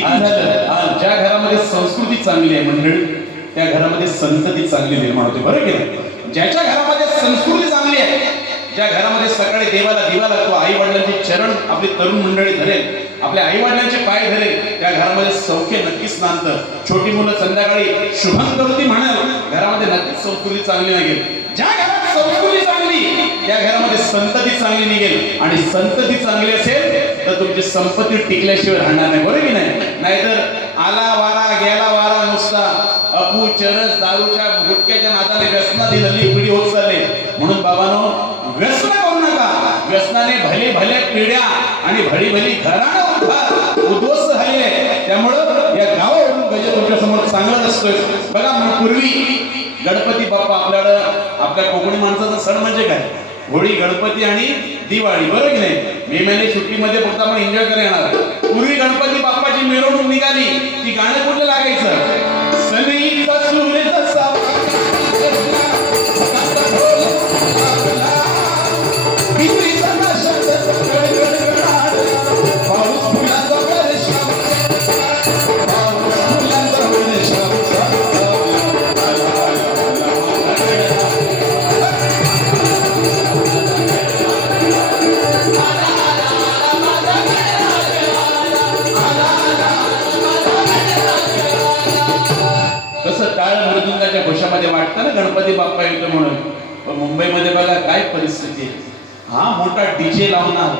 किती झालं? ज्या घरामध्ये संस्कृती चांगली आहे मंडळी त्या घरामध्ये संतती चांगली निर्माण होते. बरं की ज्याच्या घरामध्ये संस्कृती चांगली आहे ज्या घरामध्ये सकाळी देवाला दिवा लागतो आई वडिलांचे चरण आपली तरुण मंडळी धरेल आपल्या आई वडिलांचे पाय धरेल त्या घरामध्ये सौख्य नक्कीच नांदतं. छोटी मुलं संध्याकाळी शुभम करती म्हणाल घरामध्ये नक्कीच संस्कृती चांगली निघेल ज्या घरात संस्कृती चांगली त्या घरामध्ये संतती चांगली निघेल आणि संतती चांगली असेल तर तुमची संपत्ती टिकल्याशिवाय राहणार नाही. बरोबर की नाही? नाहीतर आला वारा गेला वारा नुसता. अपू चरस दारूच्या गुटक्याच्या नादाने व्यसना हल्ली पिढी होत चालले. म्हणून बाबानो व्यसन करू नका. व्यसनाने भले भले पिढ्या आणि भली भली घराणं उद्धार उद्ध्वस्त झाली आहे त्यामुळं या गावावरून गज तुमच्यासमोर चांगला नसतोय बघा मग पूर्वी गणपती बाप्पा आपल्याला आपल्या कोकणी माणसाचा सण म्हणजे काय? होळी गणपती आणि दिवाळी. बरोबर की नाही? मे महिने सुट्टीमध्ये फक्त आपण एन्जॉय करायला येणार पूर्वी गणपती बाप्पाची मिरवणूक निघाली ती गाणं कुठलं लागायचं? सनी काळ मृदुंगाच्या घोषामध्ये वाटतं ना गणपती बाप्पा येतो म्हणून. पण मुंबईमध्ये बघा काय परिस्थिती आहे. हा मोठा डीजे लावणार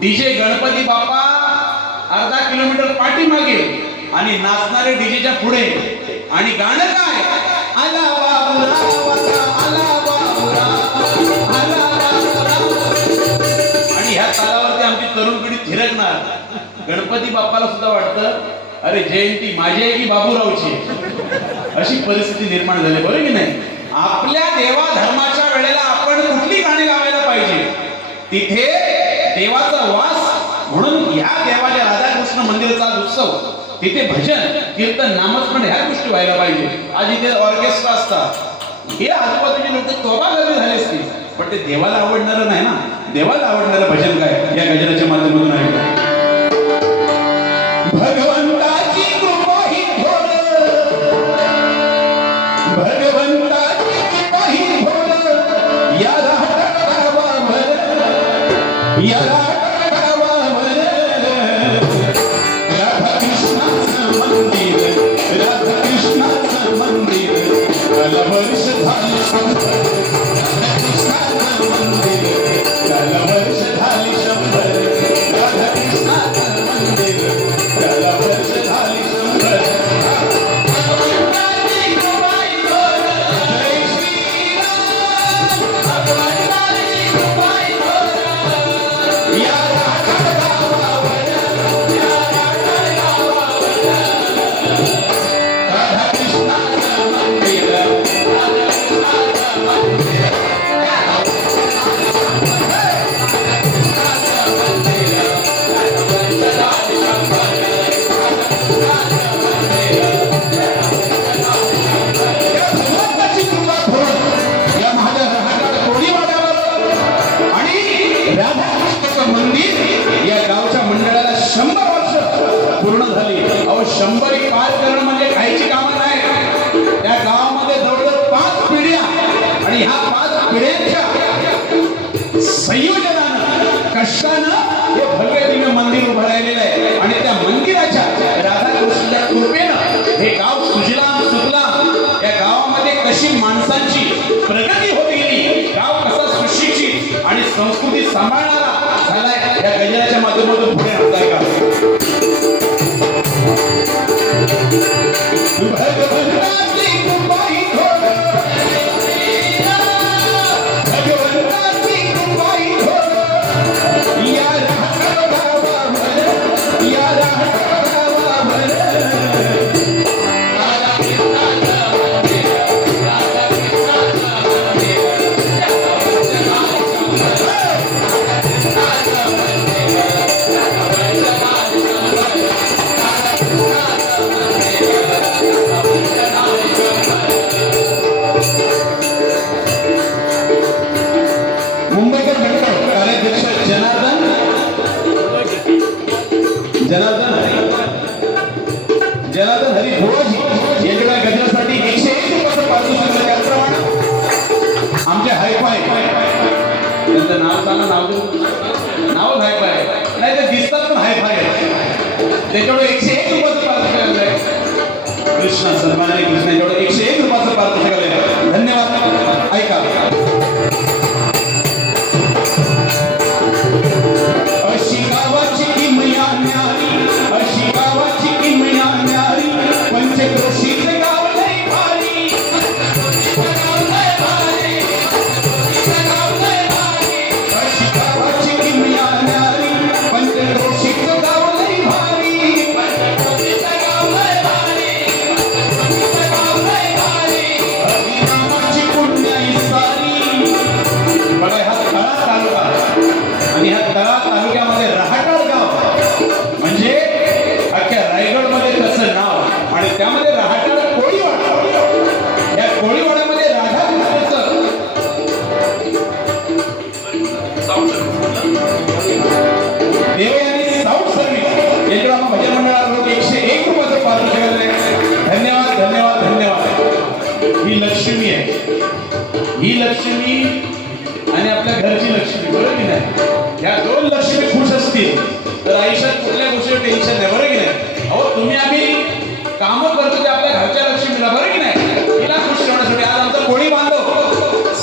डीजे गणपती बाप्पा अर्धा किलोमीटर पाठीमागे आणि नाचणारे डीजेच्या पुढे. आणि गाणं काय? आला आणि ह्या तालावरती आमची तरुण पिढी थिरकणार. गणपती बाप्पाला सुद्धा वाटतं अरे जयंती माझी आहे की बाबूरावची अशी परिस्थिती निर्माण झाली बरं की नाही? आपल्या देवा धर्माच्या वेळेला आपण कुठली गाणी लावायला पाहिजे? तिथे देवाचा वास म्हणून या देवाच्या राधाकृष्ण मंदिराचा उत्सव तिथे भजन कीर्तन नामस्मरण ह्या गोष्टी व्हायला पाहिजे. आज इथे ऑर्केस्ट्रा असतात. हे आजूबाजूचे लोक तोबा गर्दी झाले असतील. पण ते देवाला आवडणारं नाही ना. देवाला आवडणारं भजन काय? या गजनाच्या माध्यमातून आहे शंभर एक पार करणं म्हणजे खायची कामं नाही. त्या गावामध्ये जवळजवळ पाच पिढ्या आणि ह्या पाच पिढ्यांच्या संयोजनानं कष्टानं हे भव्य दिव्य मंदिर उभं राहिलेलं आहे. आणि त्या मंदिराच्या राधाकृष्णाच्या कृपेनं हे गाव सुजलाम सुफलाम या गावामध्ये कशी माणसांची प्रगती होत गेली गाव कसा सुशिक्षित आणि संस्कृती सांभाळणारा झालाय या गजराच्या माध्यमातून पुढे आणताय का Hadi hadi. त्यांचं नाव सांगा नाव देऊ नाव हाय आहे. नाही ते दिसतात पण हाय फाय आहेत. त्याच्यामुळे एकशे एक रुपयाचं पारितोषिक आहे कृष्णा सन्मानाने कृष्ण याच्यावर एकशे एक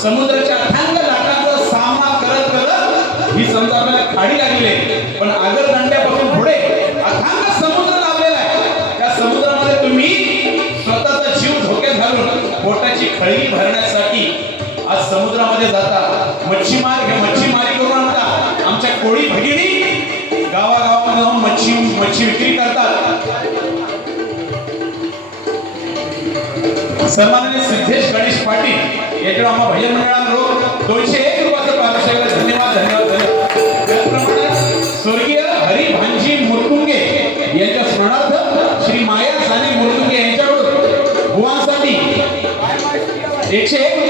समुद्राच्या अथांग लाटांचा सामना करत करत ही समजा आपल्याला खाडी लागली आहे. पण आगर दांड्यापासून पुढे अथांग समुद्र लाभलेला आहे. त्या समुद्रामध्ये तुम्ही स्वतःचा जीव धोक्यात घालून पोटाची खळगी भरण्यासाठी आज समुद्रामध्ये जाता. मच्छीमार हे मच्छीमारी करून आणता. आमच्या कोळी भगिनी गावागावामध्ये जाऊन मच्छी मच्छी विक्री करतात. सन्माननीय सिद्धेश गणेश पाटील याच्यावर आम्हा भजन मंडळाला रोख दोनशे एक रुपयाचं पारितोषिक धन्यवाद धन्यवाद त्याचप्रमाणे स्वर्गीय हरी भांजी मुरकुंगे यांच्या स्मरणार्थ श्री माया साने मुरकुंगे यांच्याकडून बुवांसाठी एकशे एक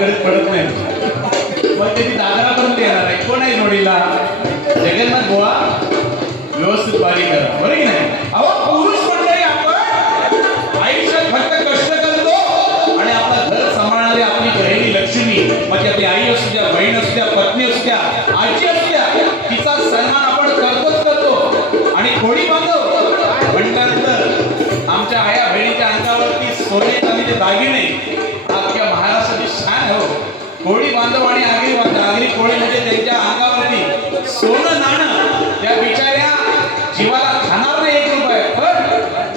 गरज पडत नाही. मग त्याची दादरापर्यंत येणार आहे. कोण आहे जोडीला? जगन्नाथ गोळा व्यवस्थित बारी करा. बरं की नाही? अहो पुरुष मंडळी आपण आयुष्यात फक्त कष्ट करतो आणि आपला घर सांभाळणारी आपली बहिणी लक्ष्मी मग ती आपली आई असू द्या बहीण असू द्या पत्नी असू द्या आजी असू द्या तिचा सन्मान आपण करतोच करतो. आणि थोडी बांधव म्हटल्यानंतर आमच्या आया बहिणीच्या अंगावरती सोने ते दागिने कोणी म्हणजे त्यांच्या अंगावरती. सोनं नाणं. त्या बिचाऱ्या जीवाला खाणार नाही एक रुपये. पण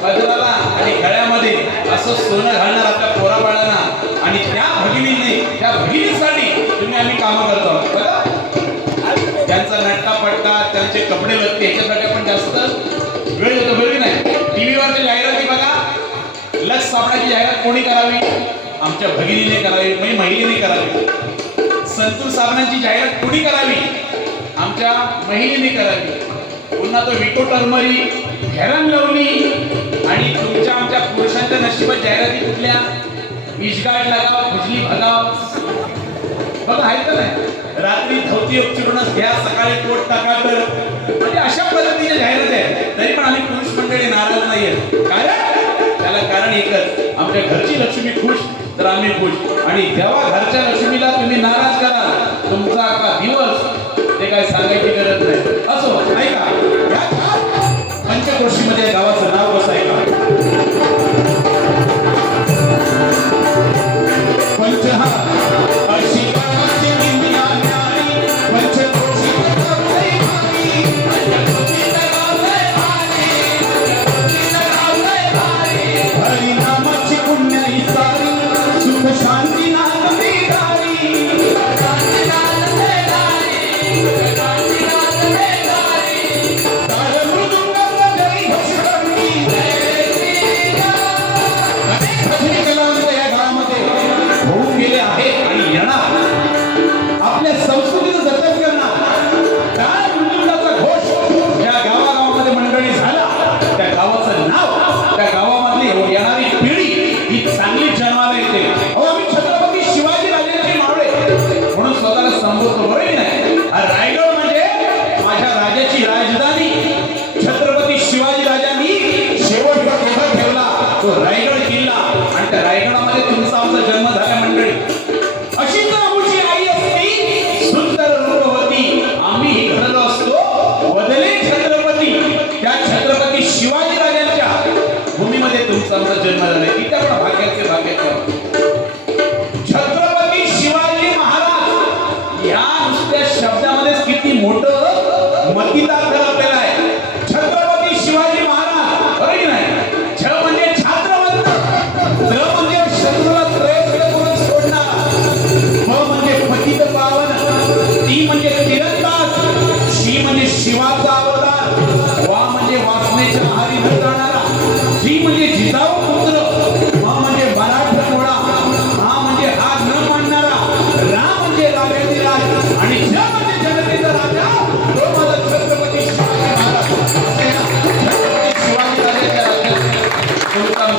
बदलाला आणि गळ्यामध्ये असं सोनं घालणार आपल्या पोराबाळांना आणि त्या भगिनींनी त्या भगिनीसाठी तुम्ही आम्ही कामं करतो आहोत. त्यांचा नट्टा पट्टा त्यांचे कपडे लत्ते याच्यासाठी आपण जास्त वेळ होतो बरोबर की नाही? टीव्हीवरच्या जाहिराती बघा. लस सापडायची जाहिरात कोणी करावी? आमच्या भगिनीने करावी म्हणजे महिलेने करावी. संतूर साबणाची जाहिरात कुणी करावी? आमच्या महिलेने करावी. पुन्हा तो विटो टर्मरी हेरन लावली. आणि तुमच्या आमच्या पुरुषांच्या नशिबात जाहिराती कुठल्या? इशगाड लागाव खुजली भगाव. बघा आहे का नाही? रात्री धोती उपचिरूनच घ्या सकाळी पोट टाका तर. म्हणजे अशा पद्धतीच्या जाहिरात आहे तरी पण आम्ही पुरुष मंडळी नाराज नाहीये. कारण? त्याला कारण एकच. आमच्या घरची लक्ष्मी खुश तर आम्ही खुश. आणि जेव्हा घरच्या लक्ष्मीला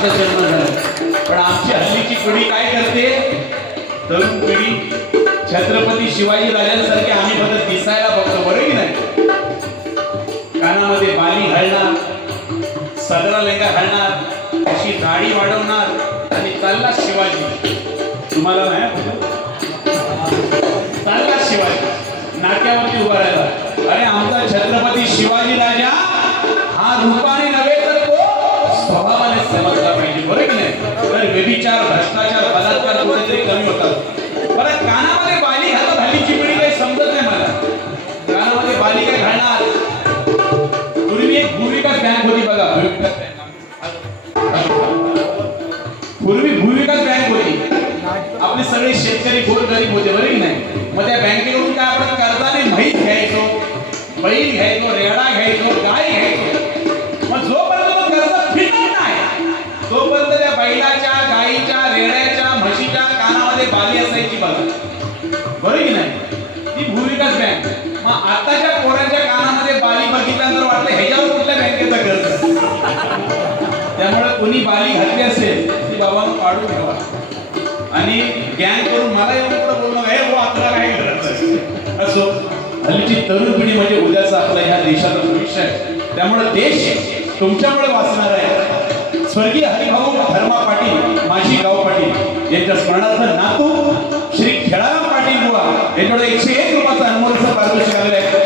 आमचा जन्म झाला. पण आमची हल्लीची पिढी काय करते? तरुण पिढी छत्रपती शिवाजी राजांसारखे आम्ही फक्त दिसायला बघतो बरं की नाही? कानामध्ये बाली घालणार सदरा लेंगा घालणार अशी दाढी वाढवणार आणि चालला शिवाजी. तुम्हाला नाही चालला शिवाजी. नाक्यावरती उभा राहिला. अरे आमचा छत्रपती शिवाजी व्यभिचार भ्रष्टाचार बलात्कार कुठेतरी कमी होतात बरं कानामध्ये बाली घालत हल्ली चिपडी काही समजत नाही मला. कानामध्ये बाली काय घालणार? पूर्वी एक भूविकास बँक होती बघा. भूविकास पूर्वी भूविकास बँक होती. आपले सगळे शेतकरी गोर गरीब होते बरे की नाही? मग त्या बँकेकडून काय आपण कर्जाने माहीत घ्यायचो बैल घ्यायचो रेडा त्यामुळे कोणी बाली घातली असेल ती बाबांना पाडून ठेवा. आणि गॅंग करून मला येऊन पुढे बोलणं हे हो आपल्याला काय करायचं असो. हल्लीची तरुण पिढी म्हणजे उद्याचा आपला ह्या देशाचा भविष्य आहे. त्यामुळे देश तुमच्यामुळे वाचणार आहे. स्वर्गीय हरिभाऊ धर्मा पाटील माझी गाव पाटील यांच्या स्मरणार्थ नातू श्री खेळाराम पाटील बुवा यांच्याकडे एकशे एक रुपयाचा अनमोलचं पारितोषिक आलेलं आहे.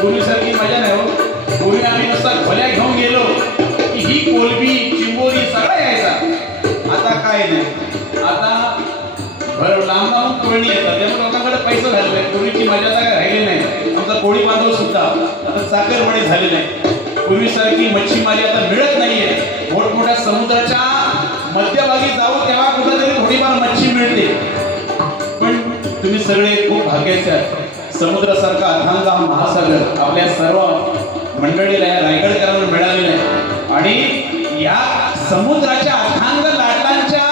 पूर्वीसारखी मजा नाही हो. पूर्वी आम्ही नुसता खोल्या घेऊन गेलो की ही कोलबी चिंबोरी सगळा यायचा. आता काय नाही. आता भर लांब लांब कोळणी येतात त्यामुळे लोकांकडे पैसे झालेले आहे पूर्वीची मजा तर काय राहिली नाही. आमचा कोळी बांधव सुद्धा आता चाकरमणे झालेले आहे पूर्वीसारखी मच्छीमारी आता मिळत नाहीये. मोठमोठ्या समुद्राच्या मध्यभागी जाऊ तेव्हा कुठेतरी थोडीफार मच्छी मिळते. पण तुम्ही सगळे खूप भाग्याचे आहात. समुद्रासारखा अथांग हा महासागर आपल्या सर्व मंडळीला या रायगडकरांना मिळालेला आहे. आणि या समुद्राच्या अथांग लाटांच्या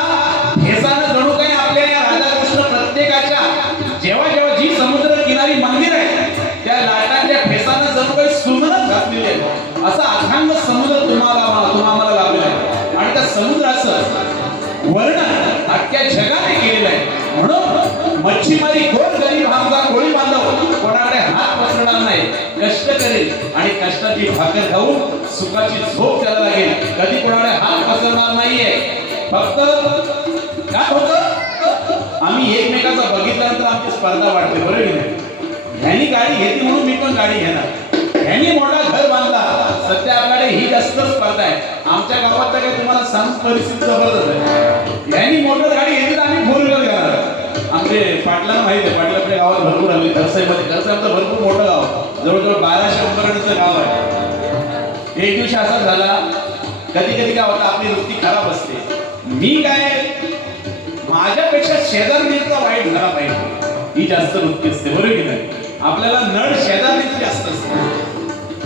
भेसानं जणू काही आपल्या या राधाकृष्ण प्रत्येकाच्या जेव्हा जेव्हा जी समुद्र किनारी मंदिर आहे त्या लाटांच्या भेसानं जणू काही सुमनच घातलेली आहे असा अथांग समुद्र तुम्हाला तुम्हाला आम्हाला लाभलेला आहे. आणि त्या समुद्राचं वर्णन अख्ख्या जगाने केलेलं आहे. म्हणून मच्छीमारी कोण गरीब हा कोळी बांधव कोणाकडे हात आहे कष्ट करेल आणि कष्टाची भाकर खाऊन सुखाची झोप त्याला लागेल. कधी कोणाकडे हात पसरणार नाहीये. फक्त काय होतं आम्ही एकमेकाचा बघितल्यानंतर आमची स्पर्धा वाढते बरं की नाही? ह्यानी गाडी घेतली म्हणून मी पण गाडी घेणार. ह्यानी मोठा घर बांधला. सध्या आपल्याकडे ही जास्त स्पर्धा आहे. आमच्या गावात तर काही तुम्हाला सांग परिस्थिती जबरदस्त आहे. ह्यानी मोटर गाडी घेतली तर आम्ही फोर व्हीलर घेणार आमचे पाटला माहीत आहे पाटील आपल्या गावात भरपूर आले घरसाईमध्ये घरसाई आमचं भरपूर मोठं गाव. जवळजवळ बाराशे उंबरण्याचं गाव आहे. एक दिवशी असा झाला कधी कधी काय होतं आपली वृत्ती खराब असते. मी काय माझ्यापेक्षा शेजारणीचा वाईट झाला पाहिजे. ही जास्त वृत्ती असते बरोबर की नाही? आपल्याला नळ शेजारणीची जास्त असते.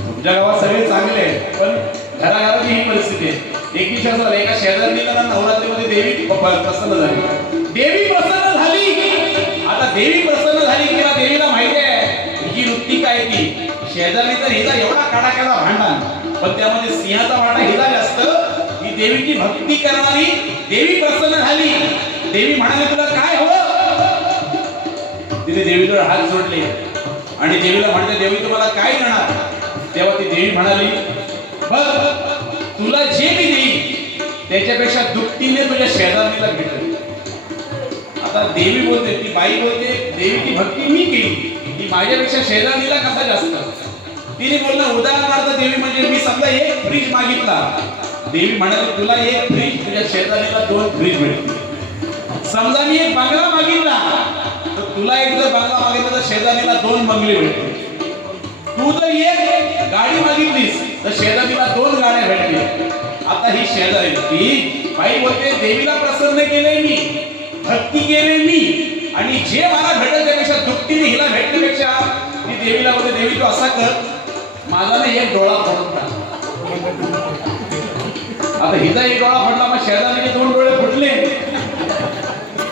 तुमच्या गावात सगळे चांगले आहेत पण घराघराची ही परिस्थिती आहे. एक दिवशी असं एका शेजारणीला नवरात्रीमध्ये देवी प्रसन्न झाली. देवी देवी प्रसन्न झाली किंवा देवीला माहिती आहे. ही वृत्ती काय ती? शेजारी तर हिचा एवढा काढाकेला भांडा पण त्यामध्ये सिंहाचा भांडा हिला जास्त ही देवीची भक्ती करणारी देवी प्रसन्न झाली. देवी म्हणाली तुला काय हो? तिने देवीकडे हात जोडले. आणि देवीला म्हणते देवी तुम्हाला काय देणार तेव्हा ती देवी म्हणाली बघ तुला जे मी देईन त्याच्यापेक्षा दुपटीने तुझ्या शेजारीला भेटेल. देवी बोलते ती बाई बोलते देवीची भक्ती मी केली. ती माझ्यापेक्षा शेजारीला कसा जास्त तिने बोलणं उदाहरणार्थ देवी म्हणजे मी समजा एक फ्रीज मागितला. देवी म्हणाली तुला एक फ्रीज तुझ्या शेजारीला दोन फ्रीज मिळतील. समजा मी एक बंगला मागितला तर तुला एक जर बंगला मागितला तर शेजारीला दोन बंगले भेटतील तू जर एक गाडी मागितलीस तर शेजारीला दोन गाड्या भेटतील. आता ही शेजारी ती बाई बोलते देवीला प्रसन्न केले मी. भक्ती केले मी आणि जे मला भेटेल त्यापेक्षा दुपटीने हिला भेटण्यापेक्षा मी देवीला बोलते देवी तू असा कर माझा ना एक डोळा फोडून टाक. आता हिचा एक डोळा फुटला मग शेजारी दोन डोळे फुटले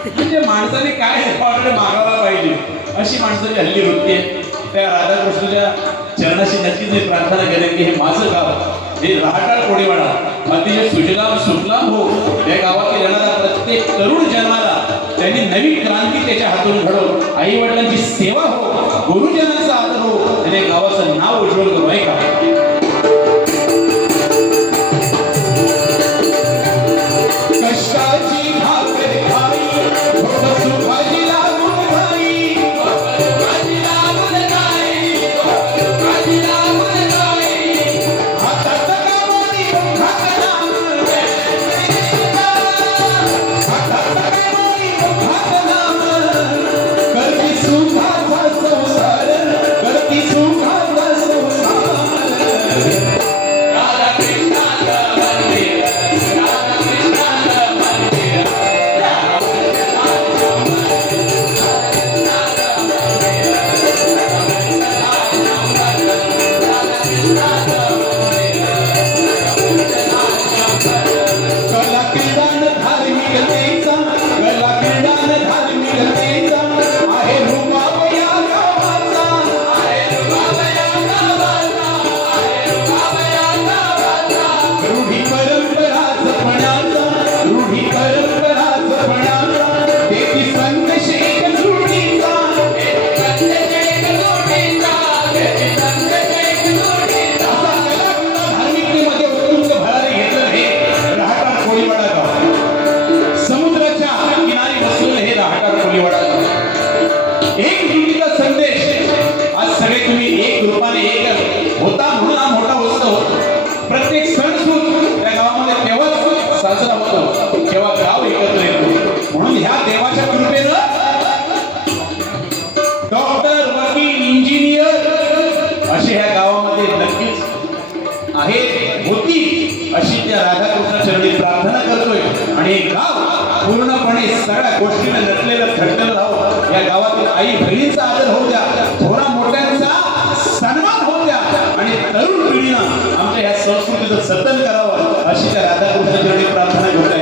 म्हणजे माणसाने काय ऑर्डर मागायला पाहिजे? अशी माणसाची हल्ली वृत्ती आहे. त्या राधाकृष्णाच्या चरणाशी नक्कीच प्रार्थना करेन की हे माझं गाव हे राहटाळ कोडीवाडा अतिशय सुजलाम सुफलाम हो या गावातील येणारा प्रत्येक तरुण जन्माला त्यांनी नवीन क्रांती त्याच्या हातून घडव आई वडिलांची सेवा हो गुरुजनांचा आदर हो त्याने गावाचं नाव उज्ज्वल करू आहे का? सगळ्या गोष्टीनं नसलेलं घडलेलं राहू. या गावातील आई बहिणीचा आदर होऊ द्या. थोरा मोठ्यांचा सन्मान होऊ द्या. आणि तरुण पिढीनं आमच्या या संस्कृतीचं जतन करावं अशी त्या राधाकृष्ण प्रार्थना घेऊन